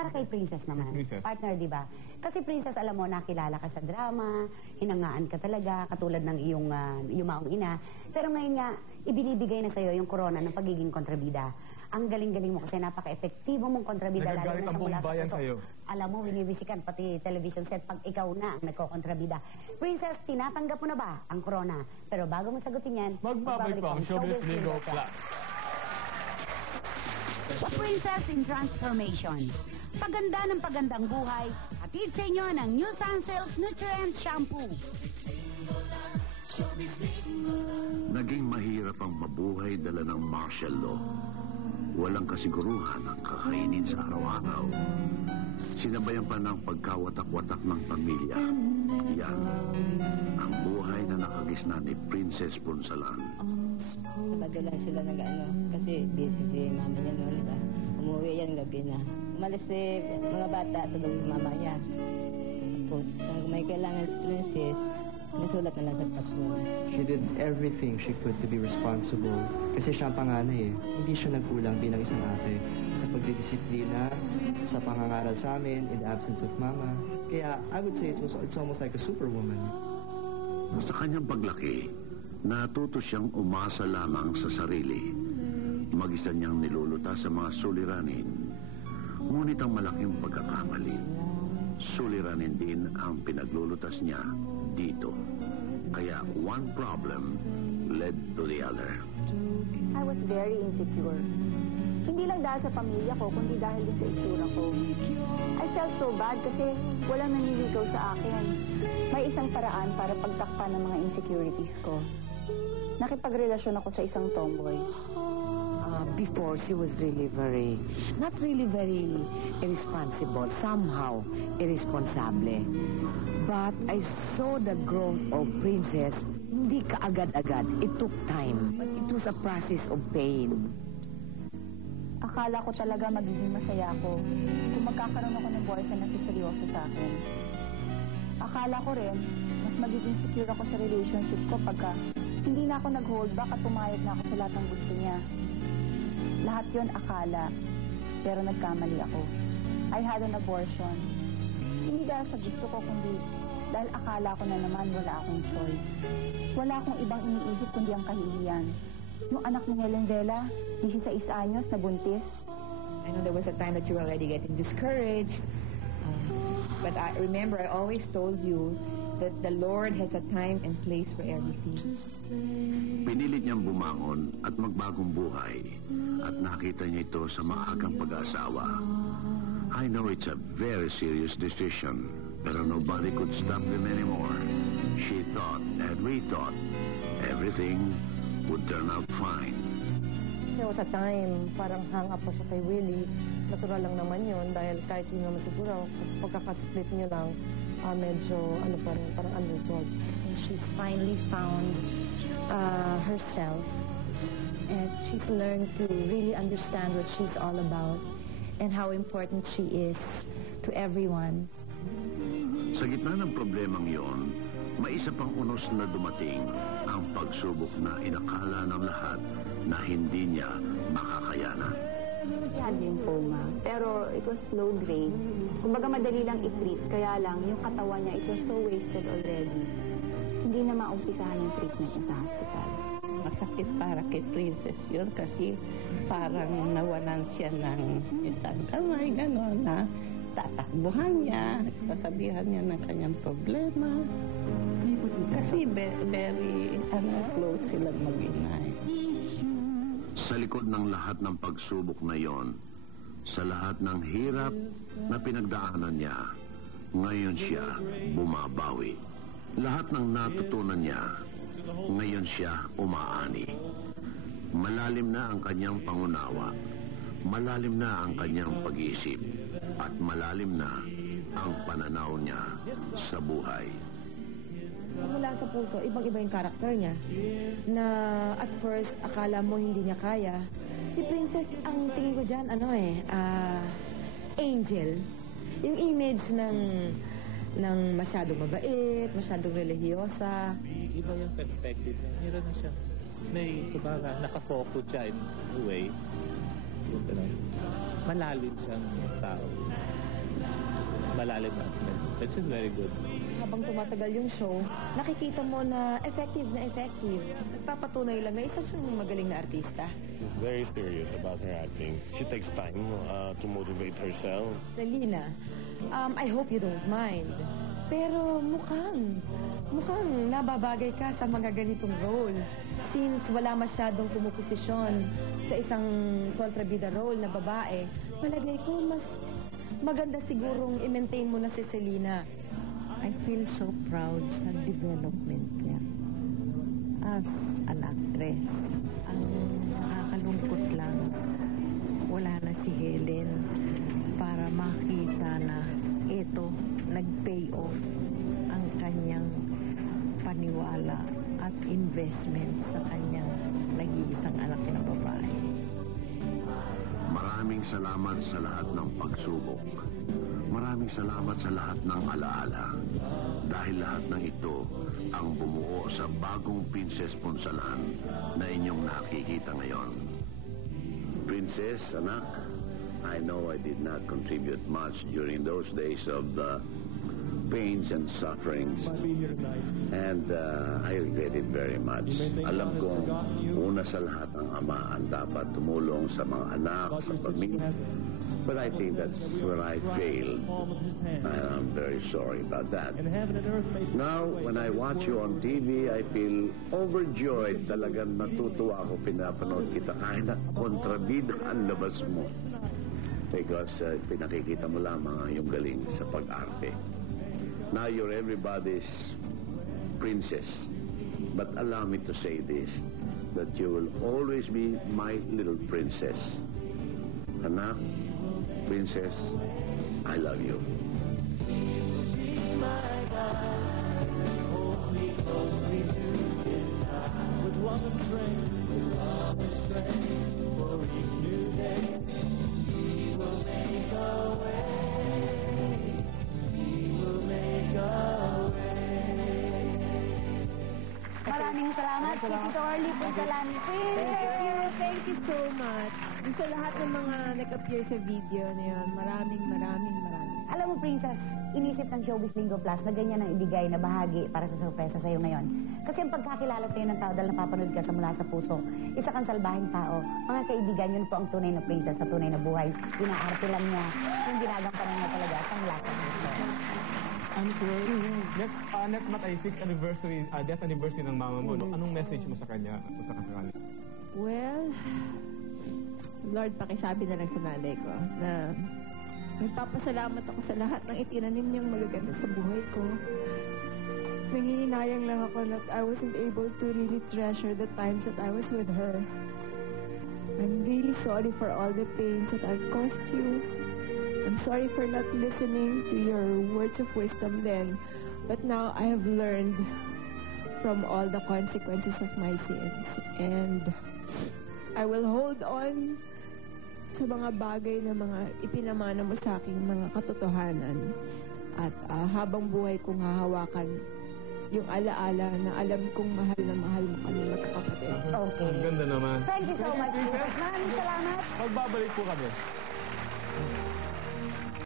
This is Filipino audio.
para kay Princess naman. Princess. Partner, di ba? Kasi Princess, alam mo, nakilala ka sa drama, hinangaan ka talaga, katulad ng iyong yumaong ina. Pero ngayon nga, ibinibigay na sa'yo yung corona ng pagiging kontrabida. Ang galing-galing mo kasi napaka-epektibo mong kontrabida. Nagagalit ang buong bayan sa'yo. Alam mo, winibisikan pati television set pag ikaw na ang nagkokontrabida. Princess, tinatanggap mo na ba ang corona? Pero bago mo sagutin yan, magbabalik pa ang Showbiz Bingo Class. Princess in Transformation. Paganda ng pagandang buhay, hatid sa inyo ng New Sunsilk Nutrient Shampoo. Naging mahirap ang mabuhay dala ng martial law. Walang kasiguruhan ang kakainin sa araw-araw. Sinabayan pa ng pagkawatak-watak ng pamilya. Yan ang buhay na nakagisna ni Princess Punsalan. Madala sila nag-ano, kasi busy si mama niya noon, diba? Umuwi yan gabi na. Umalis si mga bata, tulog yung mama niya. Tapos, kung may kailangan si Princess, nasulat na lang sa pasko. She did everything she could to be responsible. Kasi siya ang panganay eh. Hindi siya nagkulang bilang isang ate sa pagdidisiplina, sa pangangaral sa amin, in the absence of mama. Kaya I would say it's almost like a superwoman. Sa kanyang paglaki, natuto siyang umasa lamang sa sarili. Mag-isa niyang niluluta sa mga suliranin. Ngunit ang malaking pagkakamali, suliranin din ang pinaglulutas niya dito. Kaya one problem led to the other. I was very insecure. Hindi lang dahil sa pamilya ko, kundi dahil din sa itsura ko. I felt so bad kasi walang naniligaw sa akin. May isang paraan para pagtakpan ng mga insecurities ko. Nakipagrelasyon ako sa isang tomboy. Before, she was really not really very irresponsible, somehow irresponsable. But I saw the growth of Princess, hindi kaagad-agad. It took time, but it was a process of pain. Akala ko talaga magiging masaya ako kung magkakaroon ako ng boyfriend na seryoso sa akin. Akala ko rin, mas magiging secure ako sa relationship ko pagka hindi na ako nag-hold back at pumayag na ako sa lahat ng gusto niya. Lahat yon akala, pero nagkamali ako. I had an abortion. Hindi dahil sa gusto ko, kundi dahil akala ko na naman wala akong choice. Wala akong ibang iniisip kundi ang kahihiyan. Yung anak ni Helen Vela, 16 anyos, na buntis. I know there was a time that you were already getting discouraged. But I remember I always told you that the Lord has a time and place for everything. Pinilit niyang bumangon at magbagong buhay at nakita niya ito sa maagang pag-asawa. I know it's a very serious decision, pero nobody could stop them anymore. She thought and we thought everything would turn out fine. There was a time, parang hang up po siya kay Willie. Natural lang naman yun dahil kahit sino naman siguro, pagkakasplit niyo lang, medyo ano pa rin, parang unresolved. She's finally found herself, and she's learned to really understand what she's all about and how important she is to everyone. Sa gitna ng problemang yon, may isa pang unos na dumating, ang pagsubok na inakala ng lahat na hindi niya makakayanan. She had lymphoma, pero it was low grade. Kumbaga madali lang i-treat, kaya lang yung katawan niya, it was so wasted already. Hindi na maumpisahan yung treatment niya sa hospital. Masakit para kay Princess yun kasi parang nawalan siya ng isang kamay, gano'n na tatakbuhan niya, sasabihan niya ng kanyang problema. Kasi very close silang mag-inay. Sa likod ng lahat ng pagsubok na yon, sa lahat ng hirap na pinagdaanan niya, ngayon siya bumabawi. Lahat ng natutunan niya, ngayon siya umaani. Malalim na ang kanyang pangunawa, malalim na ang kanyang pag-iisip, at malalim na ang pananaw niya sa buhay. Mula sa puso, ibang-iba yung karakter niya. Na at first, akala mo hindi niya kaya. Si Princess, ang tingin ko dyan, angel. Yung image ng masyadong mabait, masyadong religyosa. Iba yung perspective niya. Meron na siya. May, kumbaga, nakafocus siya in a way. Malalim siyang tao. talent actress, which is very good. Habang tumatagal yung show, nakikita mo na effective na effective. Nagpapatunay lang na isa siyang magaling na artista. She's very serious about her acting. She takes time to motivate herself. Selena, I hope you don't mind. Pero mukhang nababagay ka sa mga ganitong role. Since wala masyadong pumuposisyon sa isang kontrabida role na babae, malagay ko mas maganda sigurong i-maintain mo na si Selena. I feel so proud sa development niya as an actress. Ang nakakalungkot lang, wala na si Helen para makita na ito, nag-pay off ang kanyang paniwala at investment sa kanyang nag-iisang anak na babae. Maraming salamat sa lahat ng pagsubok. Maraming salamat sa lahat ng alaala. Dahil lahat ng ito ang bumuo sa bagong Princess Punsalan na inyong nakikita ngayon. Princess, anak, I know I did not contribute much during those days of the pains and sufferings. And I regret it very much. Alam kong una sa lahat ang ama ang dapat tumulong sa mga anak, sa pamilya. But I think that's where I failed. And I'm very sorry about that. Now, when I watch you on TV, I feel overjoyed. Talagang natutuwa ako pinapanood kita kahit na kontrabida ang labas mo. Because pinakikita mo lamang yung galing sa pag-arte. Now you're everybody's princess. But allow me to say this, that you will always be my little princess. Anak, Princess, I love you. Maraming salamat, Tito Orly Punsalan. Thank you so much. Sa lahat ng mga nag-appear sa video na yun, maraming. Alam mo, Princess, inisip ng Showbiz Linggo Plus na ganyan ang ibigay na bahagi para sa sorpresa sa'yo ngayon. Kasi ang pagkakilala sa'yo ng tao dahil napapanood ka sa mula sa puso, isa kang salbahing tao. Mga kaibigan, yun po ang tunay na princess sa tunay na buhay. Inaarte lang niya yung ginagampanan niya talaga sa mula sa puso. Next month ay 6th anniversary, death anniversary ng mama mo. No? Anong message mo sa kanya kung sa kasakali? Well, Lord, pakisabi na lang sa nanay ko na nagpapasalamat ako sa lahat ng itinanim niyang magaganda sa buhay ko. Nangihinayang lang ako that I wasn't able to really treasure the times that I was with her. I'm really sorry for all the pains that I've caused you. I'm sorry for not listening to your words of wisdom then, but now I have learned from all the consequences of my sins. And I will hold on sa mga bagay na mga ipinamana mo sa aking mga katotohanan. At habang buhay kong hahawakan yung alaala na alam kong mahal na mahal mo kami magkakapatid. Okay. Ang ganda naman. Thank you so much, Princess. Maraming salamat. Magbabalik po kami.